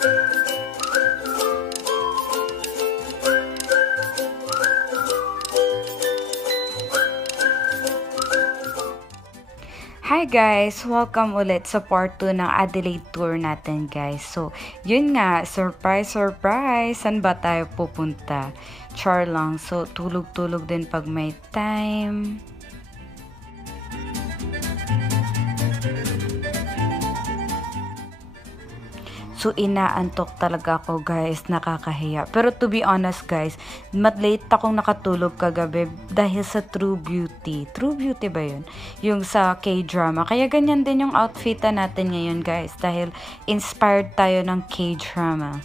Hi guys! Welcome ulit sa part 2 ng Adelaide tour natin guys. So, yun nga, surprise! Saan ba tayo pupunta? Char lang. So, tulog-tulog din pag may time. So, inaantok talaga ako guys, nakakahiya. Pero to be honest guys, late akong nakatulog kagabi dahil sa True Beauty. True Beauty ba yun? Yung sa K-drama. Kaya ganyan din yung outfitan natin ngayon guys, dahil inspired tayo ng K-drama.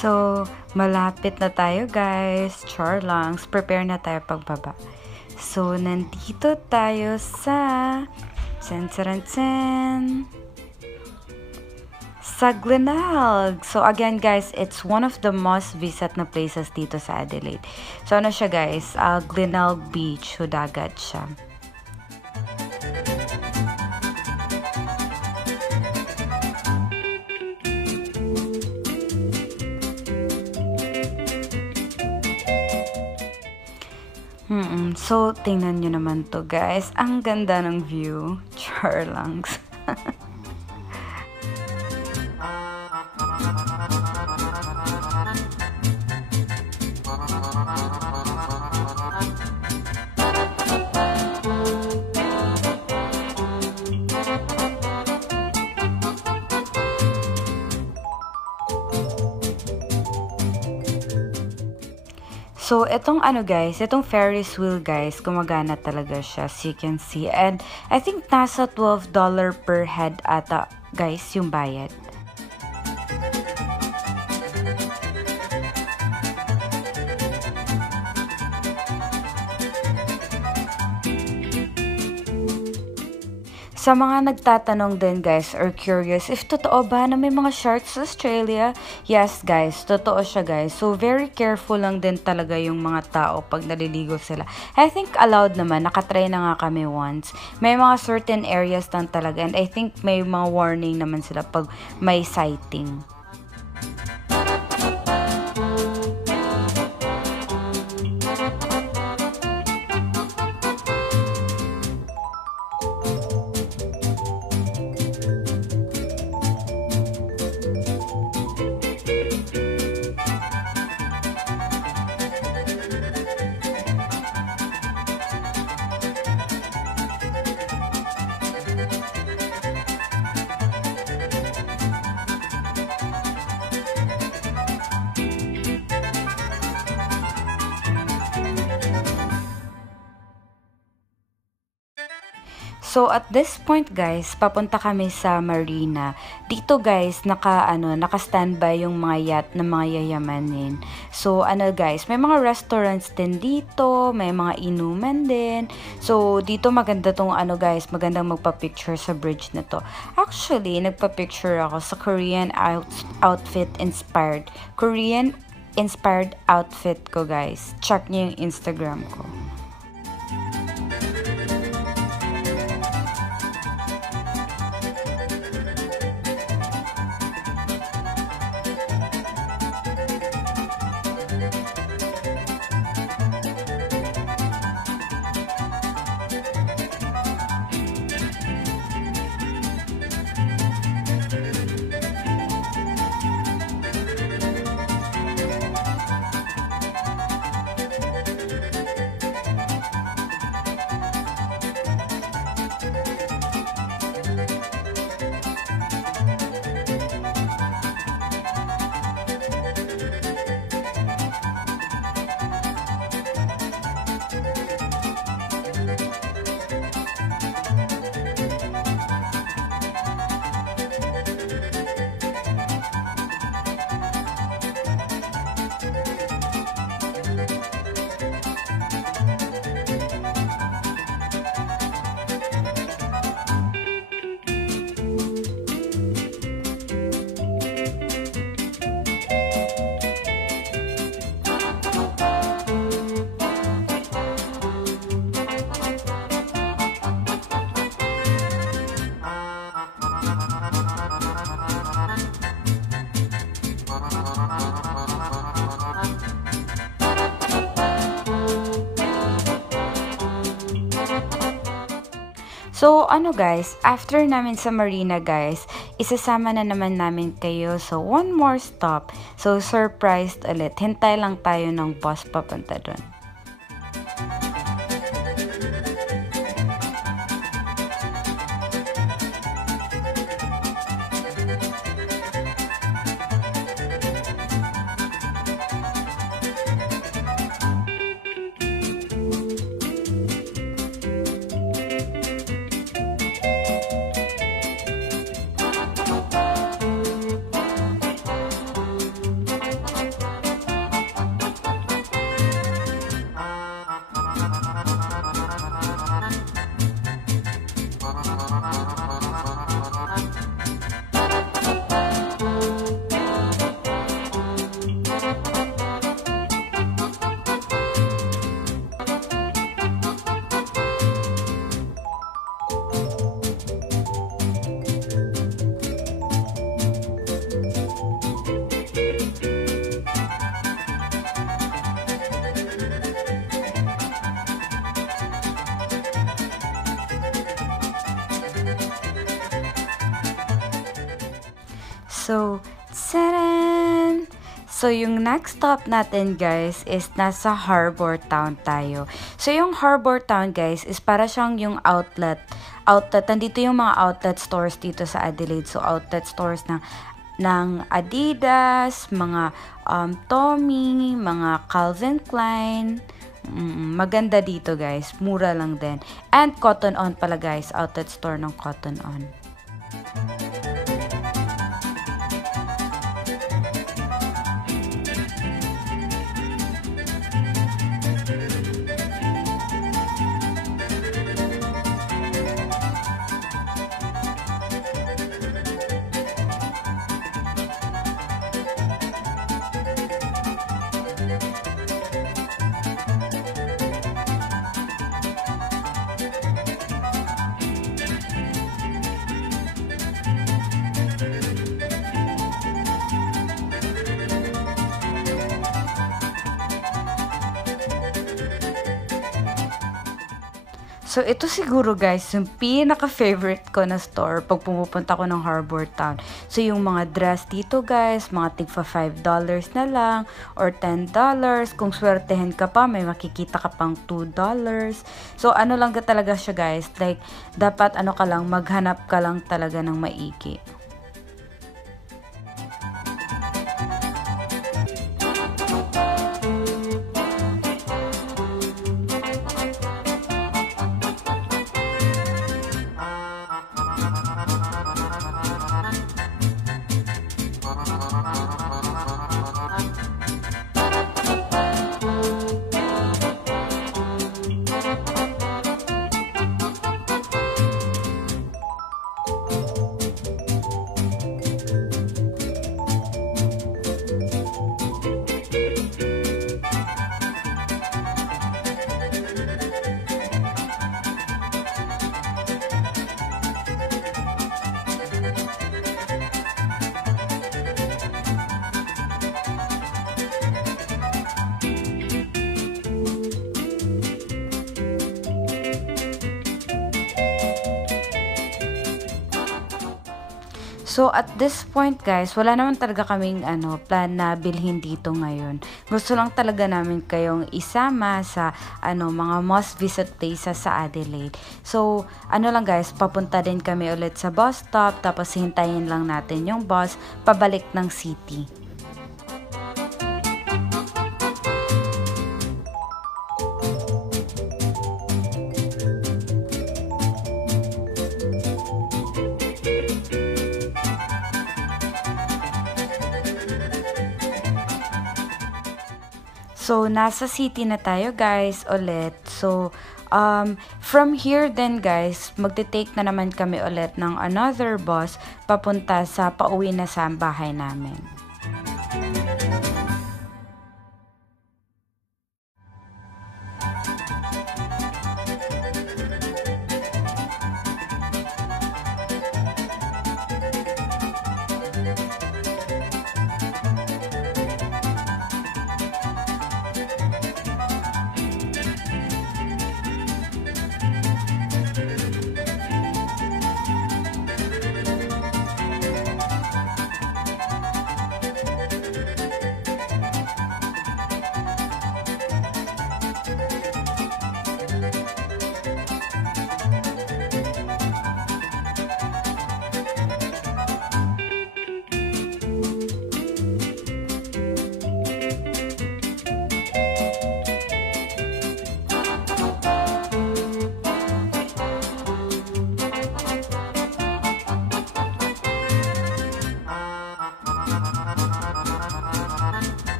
So, malapit na tayo guys. Char lang. Prepare na tayo pagbaba. So, nandito tayo sa sa Glenelg. So, again guys, it's one of the most visit na places dito sa Adelaide. So, ano siya guys? Glenelg Beach. So, dagat siya. So, tingnan nyo naman to guys. Ang ganda ng view. Char lang. So, itong ano guys, itong Ferris wheel guys, gumagana talaga siya, as you can see. And I think nasa $12 per head ata guys yung bayad. Sa mga nagtatanong din guys or curious if totoo ba na may mga sharks sa Australia, yes guys, totoo siya guys. So very careful lang din talaga yung mga tao pag naliligo sila. I think allowed naman, nakatry na nga kami once. May mga certain areas lang talaga and I think may mga warning naman sila pag may sighting. So at this point guys, papunta kami sa marina. Dito guys, naka-standby yung mga yacht na mga yayamanin. So guys, may mga restaurants din dito, may mga inuman din. So dito maganda tong guys, magandang magpa-picture sa bridge na to. Actually, nagpa-picture ako sa Korean outfit inspired. Korean inspired outfit ko guys. Check niyo yung Instagram ko. So, ano guys, after namin sa marina guys, isasama na naman namin kayo. So, one more stop. So, surprised ulit. Hintay lang tayo ng bus papunta doon. So, tsaran! So, yung next stop natin guys is nasa Harbour Town tayo. So, yung Harbour Town guys is para siyang yung outlet. Nandito yung mga outlet stores dito sa Adelaide. So, outlet stores ng Adidas, mga Tommy, mga Calvin Klein. Maganda dito guys. Mura lang din. And Cotton On pala guys. Outlet store ng Cotton On. So, ito siguro guys, yung pinaka-favorite ko na store pag pumupunta ko ng Harbour Town. So, yung mga dress dito guys, mga tigpa $5 na lang or $10. Kung swertehin ka pa, may makikita ka pang $2. So, ano lang ka talaga siya guys, like, dapat ano ka lang, maghanap ka lang talaga ng maigi. So, at this point guys, wala naman talaga kaming plan na bilhin dito ngayon. Gusto lang talaga namin kayong isama sa mga must visit places sa Adelaide. So, lang guys, papunta din kami ulit sa bus stop, tapos hintayin lang natin yung bus pabalik ng city. So, nasa city na tayo guys ulit. So, from here then guys, magte-take na naman kami ulit ng another bus papunta sa pauwi na sa bahay namin.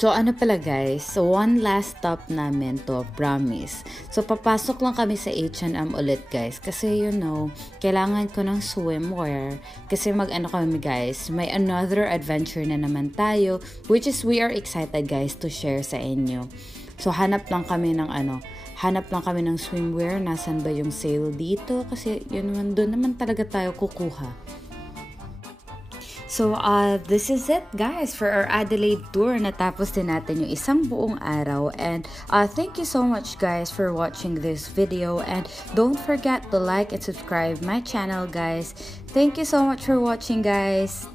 So ano pala guys, so one last stop namin to, promise. So papasok lang kami sa H&M ulit guys kasi you know, kailangan ko ng swimwear kasi mag-ano kami guys, may another adventure na naman tayo which is we are excited guys to share sa inyo. So hanap lang kami ng swimwear, nasan ba yung sale dito kasi yun naman, doon naman talaga tayo kukuha. So, this is it guys for our Adelaide tour. Natapos din natin yung isang buong araw. And thank you so much guys for watching this video. And don't forget to like and subscribe my channel guys. Thank you so much for watching guys.